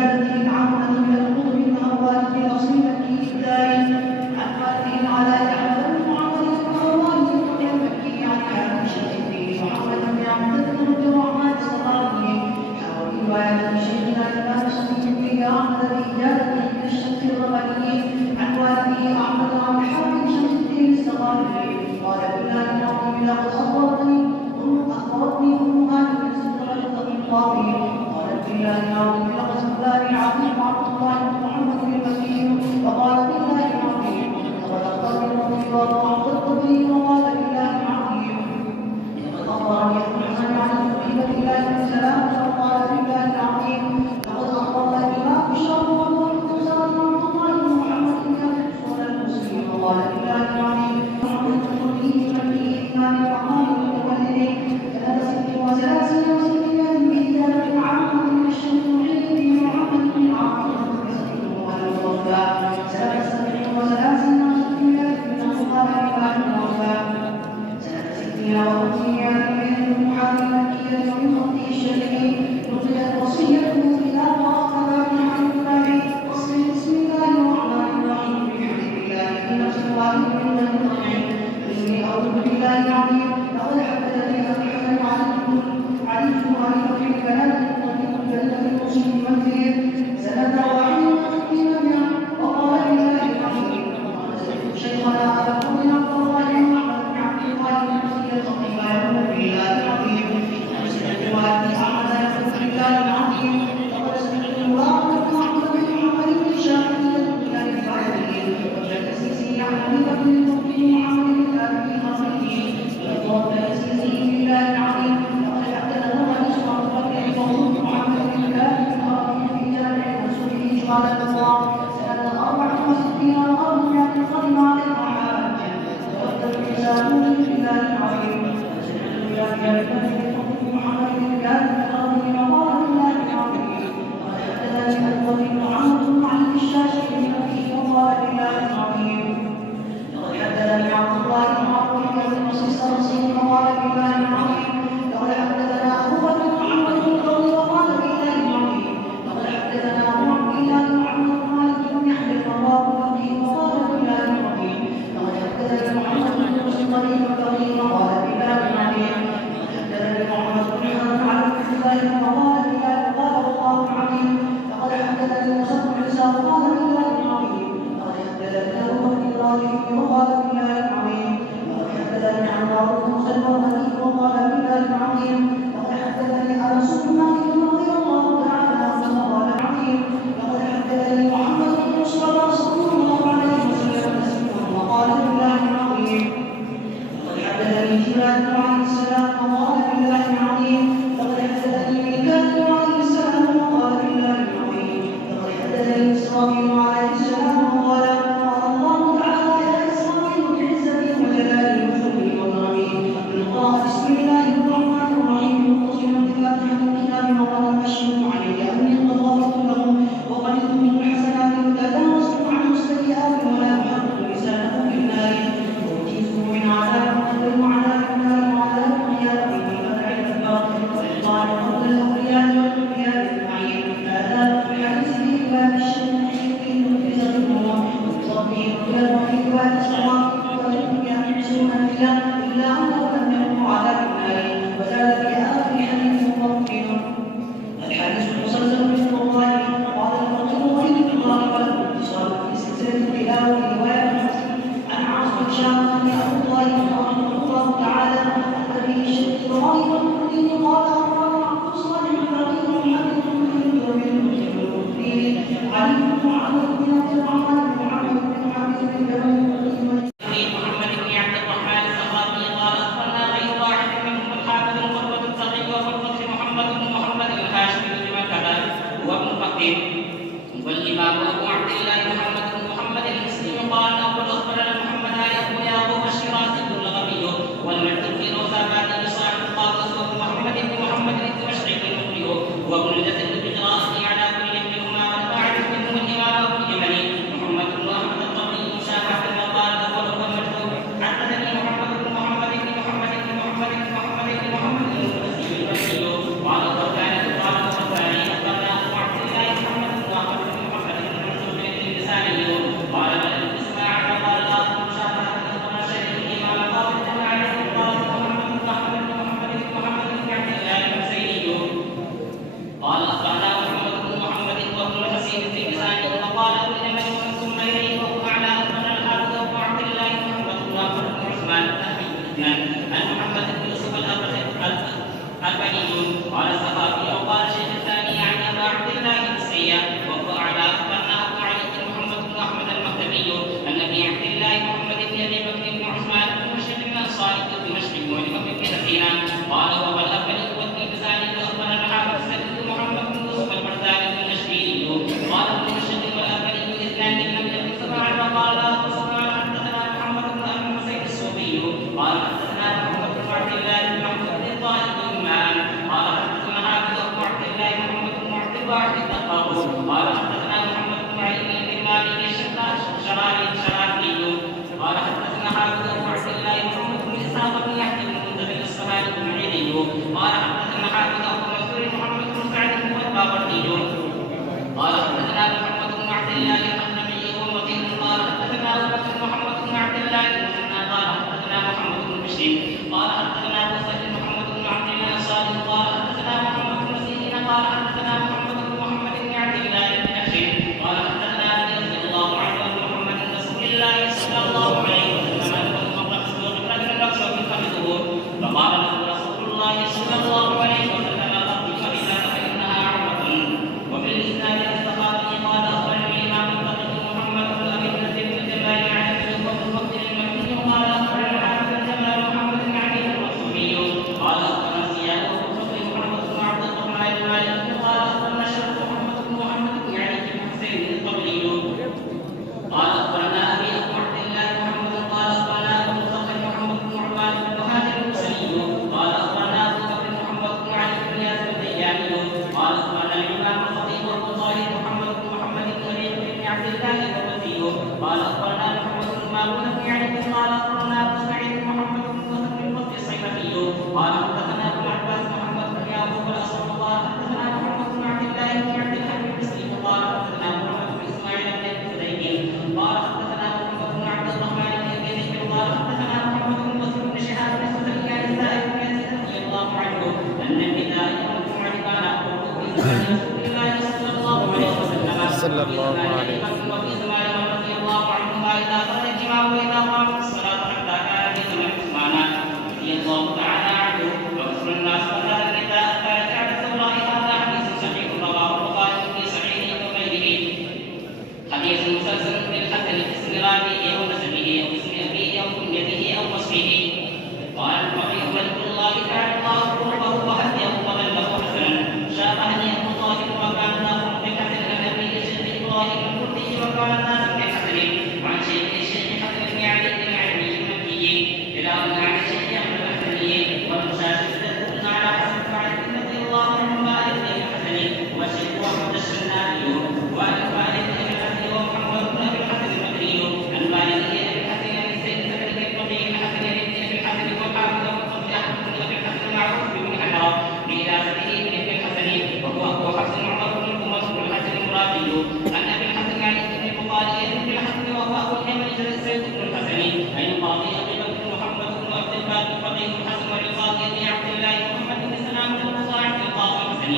العامة من القطب المأوات بأصل مكي الداري عن والده العلاء أحمد بن محمد القرواني المكي عن حامد شيخه محمد بن عبد الرحمن الصحابي حول رواية شيخنا الإمام الصديق أحمد بإجازة ابن الشمس الرباني عن والده أحمد عن حامد شمس الدين الصحابي قال بالله العظيم لقد أخبرتني أم هانئ سدرة الطاغي قالت بالله العظيم لقد أخبرني عظيم عبد الله بن محمد المكي وقال بالله العظيم لقد أخبرني الرضي عن الطبي وقال بالله العظيم لقد أخبرني أبو الحسن عن الطبيب بالله السلام وقال بالله العظيم لقد أخبرني الإمام الشر والمرتضى عبد الله بن محمد المكي المسلم وقال بالله العظيم محمد الطبي المكي إمام الرحمن المتولد وسلاسل وسلميات بإدارة عامة من الشمس المحيط محمد بن عبد والوفاء وسلاسل وسلميات من الفقراء والوفاء سنة وأمنيات من المحامي المكية ومن خطه الشرعي نقلت وصيته إلى وأخذ من حمد الله بسم الله الرحمن الرحيم بحمد الله في نفس الواحد من المطيع إني أعوذ بالله العظيم لقد حدثني أبي علي بن أبي بكر كان الجنة المسلم منزل سنة واحد وستين وقال لله العظيم شيخنا أبا بن عبد الله بن عبد الله بن مسير الخطيب بالله العظيم سمعت والدي أحمد يقول بالله العظيم لقد سمعت المبارك بن أحمد بن محمد بن شافعي بالله العظيم وجد سيسي عن أبي بكر بن محمد بن أبي خطيب وقال سيسي بالله العظيم قال الله سنة 64 وأربعمائة قدم عليها حاجة تودد الإنسان بالله العظيم محمد بن كان الأرض وقال بالله العظيم قد حدثني أبو بن محمد بن علي الشاشعي وقال بالله العظيم لقد حدثني عبد الله بن عمرو بن المصيصي وقال بالله العظيم لقد حدثنا أبو بكر بن محمد بن القوي وقال بالله العظيم لقد حدثنا أبو عبد الله بن محمد بن مالك بن يحيى القراء الفقيه وقال بالله العظيم لقد حدثنا محمد بن مسلم الفقيه وقال بالله العظيم لقد حدثني محمد بن حنبل عن الله وقال بالله قال الله العظيم لقد حدثني موسى بن عيسى وقال بالله العظيم لقد حدثني أبو بكر الراجحي وقال بالله العظيم لقد حدثني عمار بن سلمة وقال بالله العظيم لقد حدثني أنس بن مالك رضي الله تعالى عنه وقال العظيم لقد حدثني محمد بن مصطفى صلى الله عليه وسلم وقال بالله العظيم لقد حدثني جبريل عليه السلام وقال بالله العظيم لقد حدثني ميكائيل عليه السلام وقال بالله العظيم لقد حدثني إسرافيل عليه السلام وقال الله تعالى يا إسرافيل بعزتي وجلالي وجودي وكرمي بسم الله الرحمن الرحيم الواحد التقاء قال حدثنا محمد بن علي بن مالك الشرابي قال حدثنا حافظ بن عبد الله محمد بن اسحاق بن يحيى بن منذر الصهاري بن عيني قال حدثنا حافظ ابو منصور محمد بن سعد بن الباقري قال حدثنا محمد بن عبد الله الحنبي ومتين قال حدثنا ابو بكر محمد بن عبد الله قال حدثنا محمد بن بشير قال حدثنا ابو بكر محمد بن عبد الله الصالح قال حدثنا محمد بن سيرين قال حدثنا محمد بن محمد بن عبد الله بن نحشي قال حدثنا ابي رضي الله عنه عن محمد رسول الله صلى الله عليه وسلم انه قبل مسلوق رجل نقشه من خمسه فقال له رسول الله صلى الله عليه وسلم قد فاذا فانها عمره وفي الاسلام استخارني قال اخبرني امام الفقيه محمد بن ابي بكر بن جمال العنبي وابو بكر المكي قال اخبرنا حافظ جمال محمد بن علي الرسولي قال اخبرنا زياد بن بكر محمد بن عبد الرحمن المالكي قال اخبرنا شرف محمد بن محمد بن علي بن حسين القبلي قال اخبرنا ابي ابو عبد الله محمد قال اخبرنا ابو الخطر محمد بن عباد بن مهاجر المسلي قال اخبرنا ابو بكر محمد بن علي بن ياسر الدياني قال اخبرنا الامام الخطيب ابو طاهر محمد بن محمد بن وليد بن عبد الله الوفي قال اخبرنا محمد بن مامون بن علي قال اخبرنا ابو سعيد محمد بن وهب بن وفي الصيفي قال حدثنا ابو العباس محمد بن يعقوب الاصم قال حدثنا محمد بن عبد الله بن عبد الحميد المسلم قال حدثنا محمد بن اسماعيل بن الحسين قال حدثنا محمد بن عبد الرحمن بن يزيد قال حدثنا محمد بن مسلم بن شهاب بن سفيان عن السائب بن يزيد رضي الله عنه ان النداء يوم الجمعه كان اقوله في زمان رسول الله صلى الله عليه وسلم صلى الله عليه وسلم وفي زمان عمر رضي الله عنهما اذا خرج الجماع واذا قامت الصلاه حتى كان في زمن عثمان رضي الله تعالى عنه وكثر الناس وهذا النداء كان كعب الثوراء هذا حديث صحيح رواه البخاري في صحيحه وغيره حديث مسلسل بالحسن باسم رابيه او نسبه او اسم ابيه او كنيته او وصفه قال الربيع ملك الله تعالى الله قربه وهديه ومن له حسنا شابهني ابو طالب وكان ناصر بالحسن النبي شيخ ابراهيم الكردي وكان ناصر بالحسن عن شيخ الشيخ حسن بن علي بن علي المكي الى ان عن الشيخ احمد الحسني والمشاهد تدل على حسن فعل رضي الله عنهما ابن الحسن والشيخ احمد الشنابي وعن مالك بن الحسن ومحمد بن ابي الحسن المكي عن مالك بن الحسن بن سيد بن الربيع الحسن بن الحسن والحافظ بن احمد بن ابي الحسن المعروف بن حجر بإجازته من ابن الحسن وهو ابو حسن عمر بن الحمص بن الحسن المرادي عن ابي الحسن علي بن البخاري بن الحسن وهو ابو اليمن سيد بن الحسن عن القاضي ابي بكر محمد بن عبد الباقي الفقيه الحسن والقاضي ابي عبد الله محمد بن سلام بن المصاعب القاضي الحسن